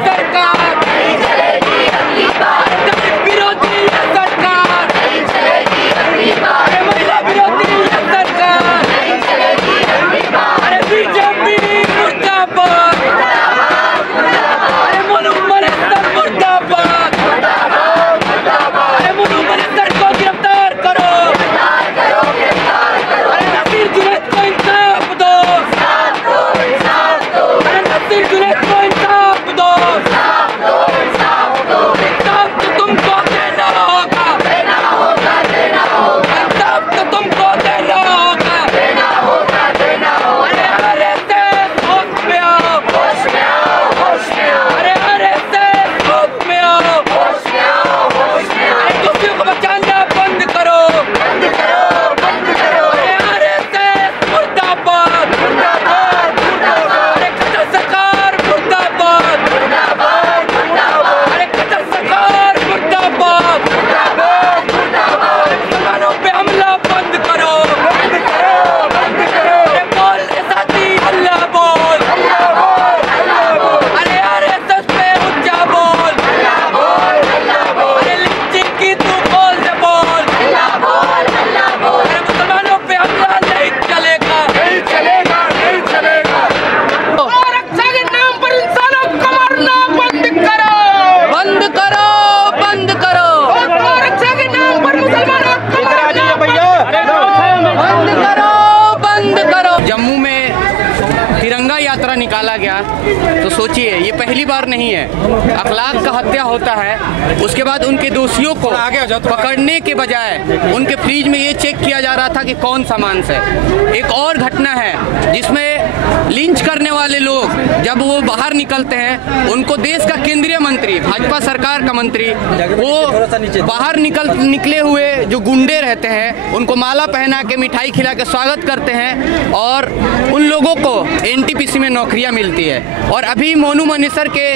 सरकार, नहीं चलेगी अगली बार। दलित विरोधी ये सरकार, नहीं चलेगी अगली बार। महिला विरोधी ये सरकार, नहीं चलेगी अगली बार। अरे बीजेपी मुर्दाबाद, अरे मोनू मनेसर मुर्दाबाद, अरे मोनू मनेसर को गिरफ्तार करो। अरे नसीर जुनैद को इंसाफ दो, अरे नसीर जुनैद को इंसाफ दो। इंसाफ तो तुमको देना होगा, इंसाफ तो तुमको देना होगा। अरे आरएसएस होश में आओ, अरे आरएसएस होश में आओ। अरे दोषियों को बचाना बंद करो, अरे आरएसएस मुर्दाबाद, अरे कतर सरकार मुर्दाबाद, अरे कतर सरकार मुर्दाबाद। मुसलमानों पे हमला बंद करो, अरे बोल रे साथी अल्लाह बोल, अरे आरएसएस पे ऊंचा बोल, अरे लिंचिंग की तू बोल दे बोल। अरे मुसलमानों पे हमला नहीं चलेगा, आरक्षण के नाम पर इंसानों को मारना बंद करो, बंद करो, बंद करो। आरक्षण के नाम पर मुसलमानों को मारना बंद करो, बंद करो। जम्मू में तिरंगा यात्रा निकाला गया तो सोचिए ये पहली बार नहीं है। अखलाक का हत्या होता है, उसके बाद उनके दोषियों को पकड़ने के बजाय उनके फ्रिज में ये चेक किया जा रहा था कि कौन सामान से। एक और घटना है जिसमें लिंच करने वाले लोग जब वो बाहर निकलते हैं, उनको देश का केंद्रीय मंत्री, भाजपा सरकार का मंत्री, वो बाहर निकले हुए जो गुंडे रहते हैं उनको माला पहना के मिठाई खिला के स्वागत करते हैं और उन लोगों को एनटीपीसी में नौकरियां मिलती है। और अभी मोनू मनेसर के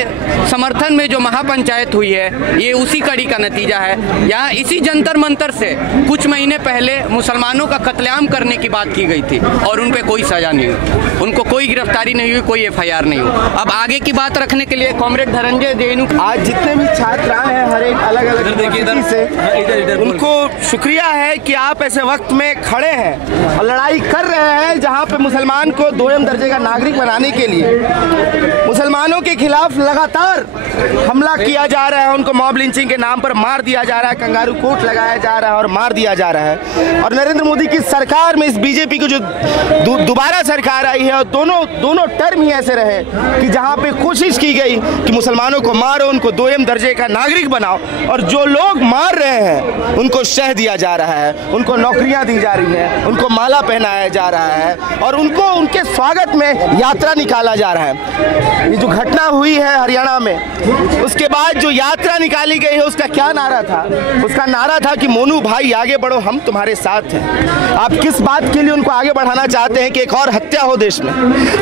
समर्थन में जो महापंचायत हुई है ये उसी कड़ी का नतीजा है। यहाँ इसी जंतर मंतर से कुछ महीने पहले मुसलमानों का कत्लेआम करने की बात की गई थी और उन पे कोई सजा नहीं हुई, उनको कोई गिरफ्तारी नहीं हुई, कोई एफआईआर नहीं हुई। अब आगे की बात रखने के लिए कॉमरेड धनंजय देनु, आज जितने भी छात्र आए हैं हर एक अलग अलग से, उनको शुक्रिया है कि आप ऐसे वक्त में खड़े हैं और लड़ाई कर रहे हैं जहां पे मुसलमान को दोयम दर्जे का नागरिक बनाने के लिए मुसलमानों के खिलाफ लगातार हमला किया जा रहा है। उनको मॉब लिंचिंग के नाम पर मार दिया जा रहा है, कंगारू कोर्ट लगाया जा रहा है और मार दिया जा रहा है। और नरेंद्र मोदी की सरकार में इस बीजेपी की जो दोबारा सरकार आई है और दोनों टर्म ही ऐसे रहे कि जहां पे कोशिश की गई कि मुसलमानों को मारो, उनको दोयम दर्जे का नागरिक बनाओ, और जो लोग मार रहे हैं उनको शह दिया जा रहा है, उनको नौकरियां दी जा रही हैं, उनको माला पहनाया जा रहा है और उनको उनके स्वागत में यात्रा निकाला जा रहा है। ये जो घटना हुई है हरियाणा में, उसके बाद जो यात्रा निकाली गई है उसका क्या नारा था? उसका नारा था कि मोनू भाई आगे बढ़ो, हम तुम्हारे साथ हैं। आप किस बात के लिए उनको आगे बढ़ाना चाहते हैं कि एक और हत्या हो देश में?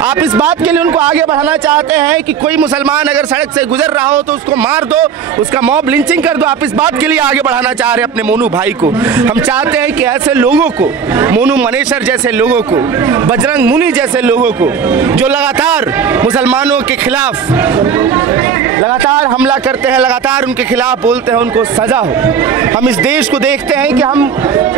आप इस बात के लिए उनको आगे बढ़ाना चाहते हैं कि कोई मुसलमान अगर सड़क से गुजर रहा हो तो उसको मार दो, उसका मॉब लिंचिंग कर दो? आप इस बात के लिए आगे बढ़ाना चाह रहे हैं अपने मोनू भाई को? हम चाहते हैं कि ऐसे लोगों को, मोनू मनेसर जैसे लोगों को, बजरंग मुनि जैसे लोगों को, जो लगातार मुसलमानों के खिलाफ लगातार हमला करते हैं, लगातार उनके खिलाफ बोलते हैं, उनको सजा हो। हम इस देश को देखते हैं कि हम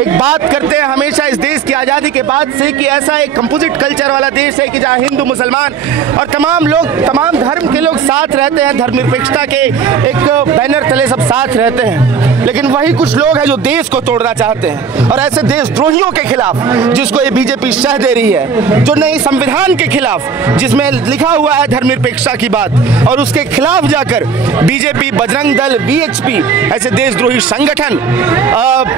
एक बात करते हैं हमेशा इस देश की आज़ादी के बाद से कि ऐसा एक कंपोजिट कल्चर वाला देश है कि जहाँ हिंदू, मुसलमान और तमाम लोग, तमाम धर्म के लोग साथ रहते हैं, धर्मनिरपेक्षता के एक बैनर तले सब साथ रहते हैं। लेकिन वही कुछ लोग हैं जो देश को तोड़ना चाहते हैं और ऐसे देशद्रोहियों के खिलाफ जिसको ये बीजेपी शह दे रही है, जो नए संविधान के खिलाफ जिसमें लिखा हुआ है धर्मनिरपेक्षता की बात, और उसके खिलाफ जाकर बीजेपी, बजरंग दल, वीएचपी ऐसे देशद्रोही संगठन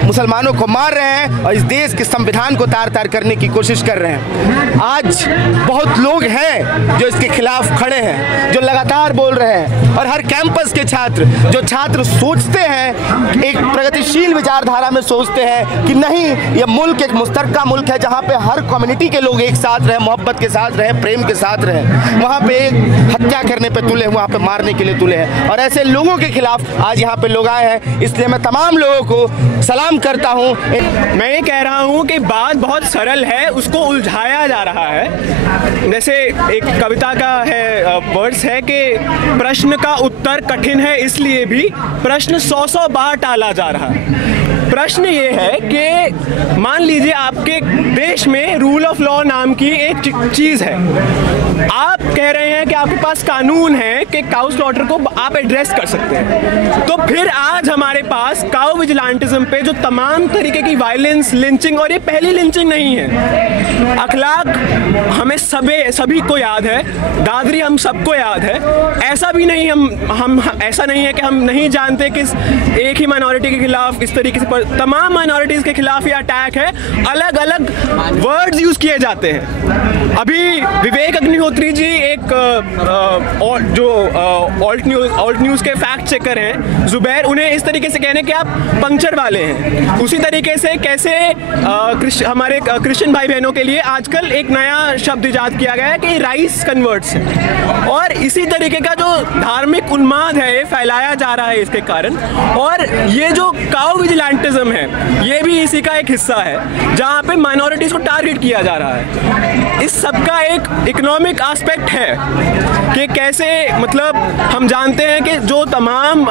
मुसलमानों को मार रहे हैं और इस देश के संविधान को तार तार करने की कोशिश कर रहे हैं। आज बहुत लोग हैं जो इसके खिलाफ खड़े हैं, जो लगातार बोल रहे हैं, और हर कैंपस के छात्र, जो छात्र सोचते हैं एक प्रगतिशील विचारधारा में सोचते हैं कि नहीं, ये मुल्क एक मुश्तरका मुल्क है जहाँ पे हर कम्युनिटी के लोग एक साथ रहे, मोहब्बत के साथ रहे, प्रेम के साथ रहे। वहाँ पे एक हत्या करने पे तुले, वहाँ पे मारने के लिए तुले हैं, और ऐसे लोगों के खिलाफ आज यहाँ पे लोग आए हैं। इसलिए मैं तमाम लोगों को सलाम करता हूँ। मैं ये कह रहा हूँ कि बात बहुत सरल है, उसको उलझाया जा रहा है। जैसे एक कविता का है, वर्ड्स है कि प्रश्न का उत्तर कठिन है, इसलिए भी प्रश्न 100 बार टाला जा रहा है। प्रश्न ये है कि मान लीजिए आपके देश में रूल ऑफ लॉ नाम की एक चीज़ है। आप कह रहे हैं कि आपके पास कानून है कि काउ स्लॉटर को आप एड्रेस कर सकते हैं, तो फिर आज हमारे पास काउ विजिलेंटिज्म पे जो तमाम तरीके की वायलेंस, लिंचिंग, और ये पहली लिंचिंग नहीं है। अखलाक हमें सभी को याद है, दादरी हम सबको याद है। ऐसा भी नहीं हम ऐसा नहीं है कि हम नहीं जानते कि एक ही माइनॉरिटी के खिलाफ इस तरीके से तमाम माइनॉरिटीज़ के खिलाफ ये अटैक है। अलग अलग वर्ड्स यूज़ किए जाते हैं। अभी विवेक अग्निहोत्री जी एक जो ऑल्ट न्यूज़ के फैक्ट चेकर हैं, जुबैर, उन्हें इस तरीके से कहने कि आप पंक्चर वाले हैं। उसी तरीके से कैसे हमारे क्रिश्चियन भाई बहनों के लिए आजकल एक नया शब्द इजाद किया गया है कि राइस कन्वर्ट्स है, और इसी तरीके का जो धार्मिक उन्माद है ये फैलाया जा रहा है इसके कारण। और ये जो काउ विजिलेंटिज्म है ये भी इसी का एक हिस्सा है, जहाँ पे माइनॉरिटीज़ को टारगेट किया जा रहा है। इस सब का एक इकोनॉमिक एस्पेक्ट है कि कैसे, मतलब हम जानते हैं कि जो तमाम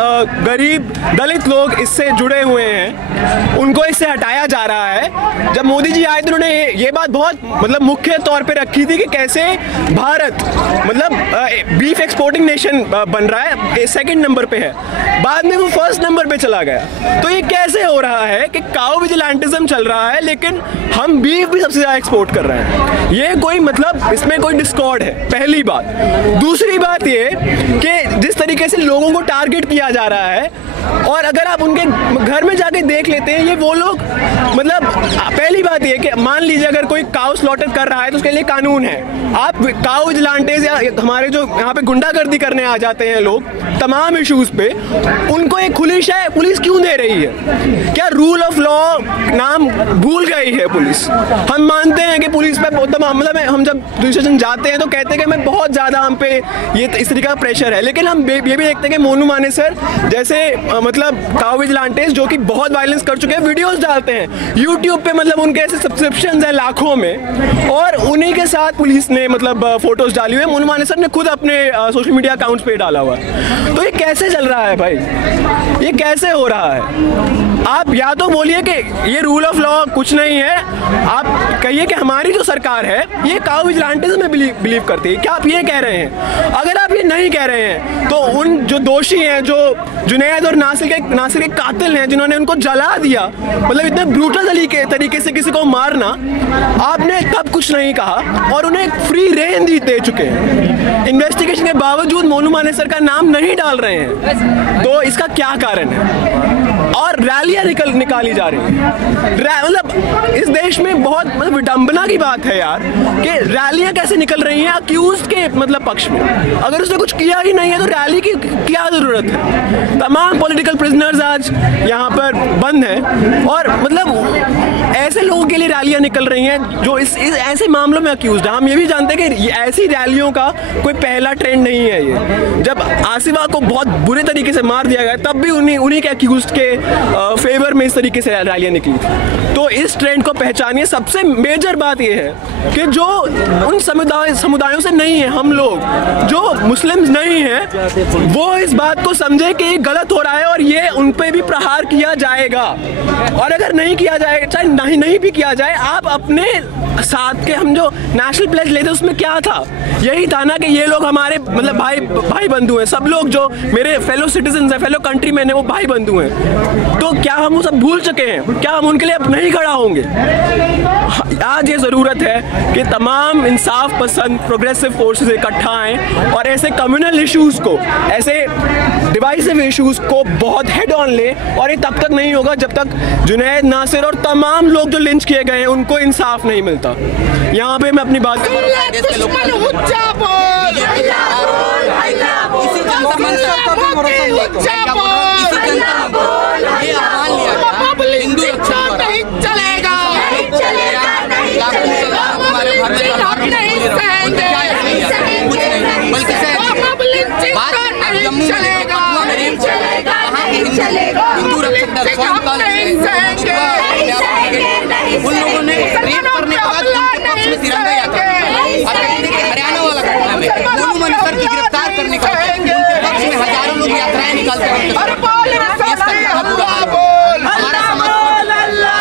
गरीब दलित लोग इससे जुड़े हुए हैं उनको इससे हटाया जा रहा है। जब मोदी जी आए तो उन्होंने ये बात बहुत मतलब मुख्य तौर पे रखी थी कि कैसे भारत मतलब बीफ एक्सपोर्टिंग नेशन बन रहा है, सेकंड नंबर पे है, बाद में वो फर्स्ट नंबर पे चला गया। तो ये कैसे हो रहा है कि काउ विजिलेंटिज्म चल रहा है लेकिन हम बीफ भी सबसे ज़्यादा एक्सपोर्ट कर रहे हैं? ये कोई मतलब इसमें कोई डिस्कॉर्ड है, पहली बात। दूसरी बात ये कि जिस तरीके से लोगों को टारगेट किया जा रहा है, और अगर आप उनके घर में जाके देख लेते हैं, ये वो लोग मतलब पहली बात ये कि मान लीजिए अगर कोई काउ स्लॉटर कर रहा है तो उसके लिए कानून है। आप काउ विजिलेंटेज या हमारे जो यहाँ पे गुंडागर्दी करने आ जाते हैं लोग तमाम इश्यूज पे, उनको एक खुली शय पुलिस क्यों दे रही है? क्या रूल ऑफ लॉ नाम भूल गई है पुलिस? हम मानते हैं कि पुलिस पे मतलब हम जब स्टेशन जाते हैं तो कहते हैं कि मैं बहुत ज़्यादा हम पे ये इस तरीके का प्रेशर है, लेकिन हम ये भी देखते हैं कि मोनू मानेसर जैसे मतलब काउ विजिलेंटेज जो कि बहुत वायलेंस कर चुके हैं वीडियोस डालते हैं यूट्यूब पे, मतलब उनके ऐसे सब्सक्रिप्शंस हैं लाखों में, और उन्हीं के साथ पुलिस ने मतलब फोटोज डाली हुई है। मोनू मानेसर ने खुद अपने सोशल मीडिया अकाउंट्स पे डाला हुआ है। तो ये कैसे चल रहा है भाई? ये कैसे हो रहा है? आप या तो बोलिए कि ये रूल ऑफ लॉ कुछ नहीं है, आप कहिए कि हमारी जो सरकार है ये काउ विजिलेंटिज्म में बिलीव करती है। क्या आप ये कह रहे हैं? अगर आप ये नहीं कह रहे हैं तो उन जो दोषी हैं, जो जुनैद और नासिर के कातिल हैं, जिन्होंने उनको जला दिया, मतलब इतने ब्रूटल तरीके से किसी को मारना, आपने तब कुछ नहीं कहा और उन्हें फ्री रेन दे चुके हैं। इन्वेस्टिगेशन के बावजूद मोनू मानेसर का नाम नहीं डाल रहे हैं, तो इसका क्या कारण है? और रैलियां निकाली जा रही हैं। मतलब इस देश में बहुत मतलब विडंबना की बात है यार कि रैलियां कैसे निकल रही हैं अक्यूज्ड के मतलब पक्ष में। अगर उसने कुछ किया ही नहीं है तो रैली की क्या ज़रूरत है? तमाम पॉलिटिकल प्रिजनर्स आज यहाँ पर बंद हैं, और मतलब ऐसे लोगों के लिए रैलियां निकल रही हैं जो इस ऐसे मामलों में अक्यूज्ड है। हम ये भी जानते हैं कि ऐसी रैलियों का कोई पहला ट्रेंड नहीं है ये। जब आसिफा को बहुत बुरे तरीके से मार दिया गया तब भी उन्हीं के अक्यूज्ड के फेवर में इस तरीके से रैलियां निकली थी। तो इस ट्रेंड को पहचानिए। सबसे मेजर बात यह है कि जो उन समुदायों से नहीं है, हम लोग जो मुस्लिम्स नहीं हैं, वो इस बात को समझे कि ये गलत हो रहा है और ये उन पे भी प्रहार किया जाएगा। और अगर नहीं किया जाएगा, चाहे नहीं भी किया जाए, आप अपने साथ के हम जो नेशनल प्लेज लेते उसमें क्या था? यही था ना कि ये लोग हमारे मतलब भाई बंधु हैं, सब लोग जो मेरे फेलो सिटीजन हैं, फेलो कंट्रीमैन हैं, वो भाई बंधु हैं। तो क्या हम वो सब भूल चुके हैं? क्या हम उनके लिए अब नहीं खड़ा होंगे? आज ये ज़रूरत है कि तमाम इंसाफ पसंद प्रोग्रेसिव फोर्सेस इकट्ठा आएँ और ऐसे कम्युनल इश्यूज़ को, ऐसे डिवाइसिव इश्यूज़ को बहुत हेड ऑन ले। और ये तब तक नहीं होगा जब तक जुनैद, नासिर और तमाम लोग जो लिंच किए गए हैं उनको इंसाफ नहीं मिलता। यहाँ पे मैं अपनी बात कर चलेगा। हिंदू रक्षक दल स्वयं उन लोगों ने रेप करने के बाद उनके पक्ष में तिरंगा यात्रा की। आप देखते हैं कि हरियाणा वाला घटना में गोलू मनीसर की गिरफ्तार करने के बाद उनके पक्ष में हजारों लोग यात्राएं निकालते हैं। हमारा समाज में मामला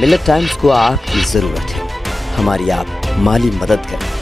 मिल्लत टाइम्स को आपकी जरूरत है, हमारी आप माली मदद करें।